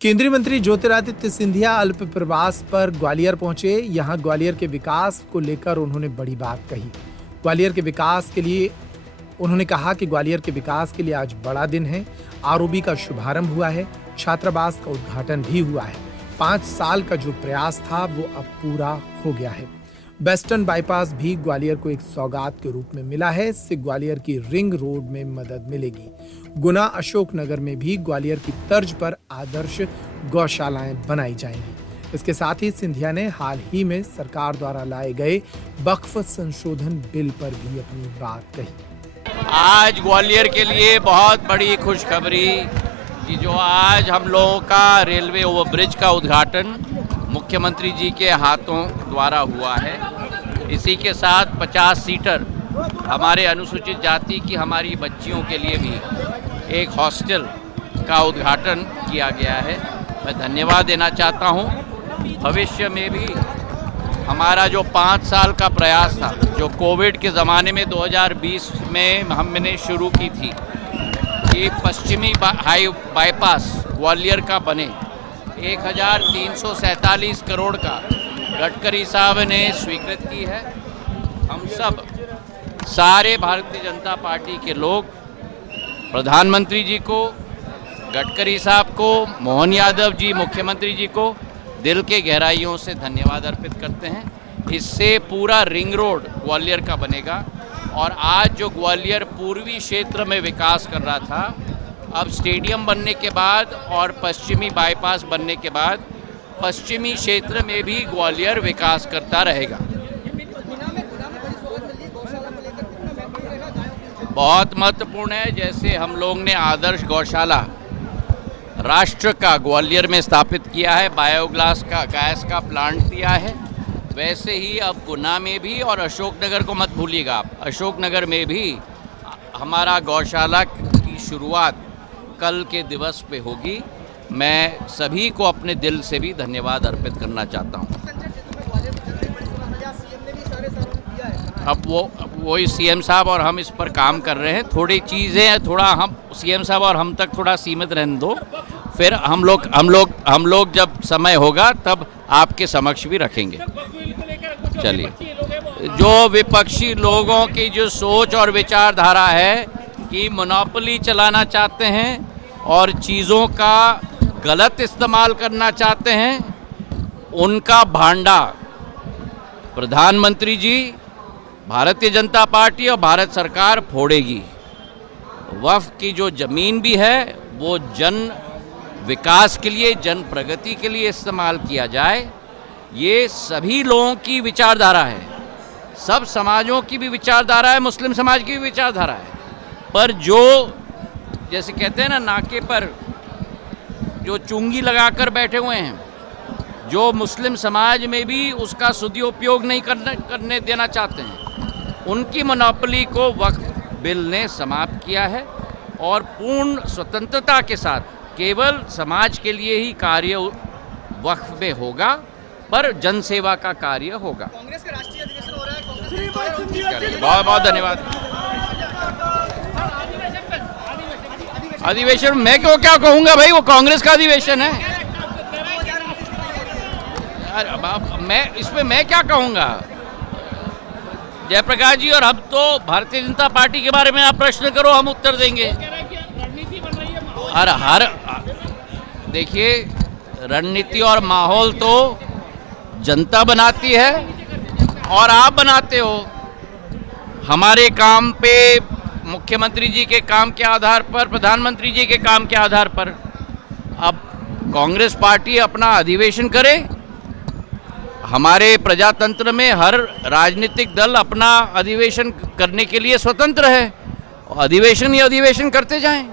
केंद्रीय मंत्री ज्योतिरादित्य सिंधिया अल्प प्रवास पर ग्वालियर पहुंचे। यहां ग्वालियर के विकास को लेकर उन्होंने बड़ी बात कही। ग्वालियर के विकास के लिए उन्होंने कहा कि ग्वालियर के विकास के लिए आज बड़ा दिन है। आरओबी का शुभारंभ हुआ है, छात्रावास का उद्घाटन भी हुआ है। 5 साल का जो प्रयास था वो अब पूरा हो गया है। वेस्टर्न बाईपास भी ग्वालियर को एक सौगात के रूप में मिला है। इससे ग्वालियर की रिंग रोड में मदद मिलेगी। गुना अशोकनगर में भी ग्वालियर की तर्ज पर आदर्श गौशालाएं बनाई जाएंगी। इसके साथ ही सिंधिया ने हाल ही में सरकार द्वारा लाए गए वक्फ संशोधन बिल पर भी अपनी बात कही। आज ग्वालियर के लिए बहुत बड़ी खुशखबरी कि जो आज हम लोगों का रेलवे ओवरब्रिज का उद्घाटन मुख्यमंत्री जी के हाथों द्वारा हुआ है। इसी के साथ 50 सीटर हमारे अनुसूचित जाति की हमारी बच्चियों के लिए भी एक हॉस्टल का उद्घाटन किया गया है। मैं धन्यवाद देना चाहता हूं। भविष्य में भी हमारा जो 5 साल का प्रयास था, जो कोविड के ज़माने में 2020 में हमने शुरू की थी कि पश्चिमी हाई बाईपास ग्वालियर का बने, 1347 करोड़ का गडकरी साहब ने स्वीकृत की है। हम सब सारे भारतीय जनता पार्टी के लोग प्रधानमंत्री जी को, गडकरी साहब को, मोहन यादव जी मुख्यमंत्री जी को दिल के गहराइयों से धन्यवाद अर्पित करते हैं। इससे पूरा रिंग रोड ग्वालियर का बनेगा और आज जो ग्वालियर पूर्वी क्षेत्र में विकास कर रहा था, अब स्टेडियम बनने के बाद और पश्चिमी बाईपास बनने के बाद पश्चिमी क्षेत्र में भी ग्वालियर विकास करता रहेगा। बहुत महत्वपूर्ण है। जैसे हम लोग ने आदर्श गौशाला राष्ट्र का ग्वालियर में स्थापित किया है, बायोगैस का गैस का प्लांट दिया है, वैसे ही अब गुना में भी और अशोकनगर को मत भूलिएगा आप, अशोकनगर में भी हमारा गौशाला की शुरुआत कल के दिवस पे होगी। मैं सभी को अपने दिल से भी धन्यवाद अर्पित करना चाहता हूँ। अब वही सीएम साहब और हम इस पर काम कर रहे हैं। थोड़ी चीज़ें थोड़ा हम सीएम साहब और हम तक थोड़ा सीमित रहने दो, फिर हम लोग जब समय होगा तब आपके समक्ष भी रखेंगे। चलिए, जो विपक्षी लोगों की जो सोच और विचारधारा है कि मोनोपोली चलाना चाहते हैं और चीज़ों का गलत इस्तेमाल करना चाहते हैं, उनका भांडा प्रधानमंत्री जी, भारतीय जनता पार्टी और भारत सरकार फोड़ेगी। वक्फ की जो ज़मीन भी है वो जन विकास के लिए, जन प्रगति के लिए इस्तेमाल किया जाए। ये सभी लोगों की विचारधारा है, सब समाजों की भी विचारधारा है, मुस्लिम समाज की भी विचारधारा है। पर जो जैसे कहते हैं ना, नाके पर जो चुंगी लगाकर बैठे हुए हैं, जो मुस्लिम समाज में भी उसका सदुपयोग नहीं करने देना चाहते हैं, उनकी मोनोपोली को वक्फ बिल ने समाप्त किया है और पूर्ण स्वतंत्रता के साथ केवल समाज के लिए ही कार्य वक्फ में होगा, पर जनसेवा का कार्य होगा। कांग्रेस का राष्ट्रीय अधिवेशन हो रहा है। बहुत बहुत धन्यवाद। अधिवेशन मैं क्यों क्या कहूँगा भाई, वो कांग्रेस का अधिवेशन है। मैं इसमें मैं क्या कहूँगा। जयप्रकाश जी, और हम तो भारतीय जनता पार्टी के बारे में आप प्रश्न करो, हम उत्तर देंगे। हर देखिए, रणनीति और माहौल तो जनता बनाती है और आप बनाते हो। हमारे काम पे मुख्यमंत्री जी के काम के आधार पर, प्रधानमंत्री जी के काम के आधार पर अब कांग्रेस पार्टी अपना अधिवेशन करे। हमारे प्रजातंत्र में हर राजनीतिक दल अपना अधिवेशन करने के लिए स्वतंत्र है। अधिवेशन ही अधिवेशन करते जाएं।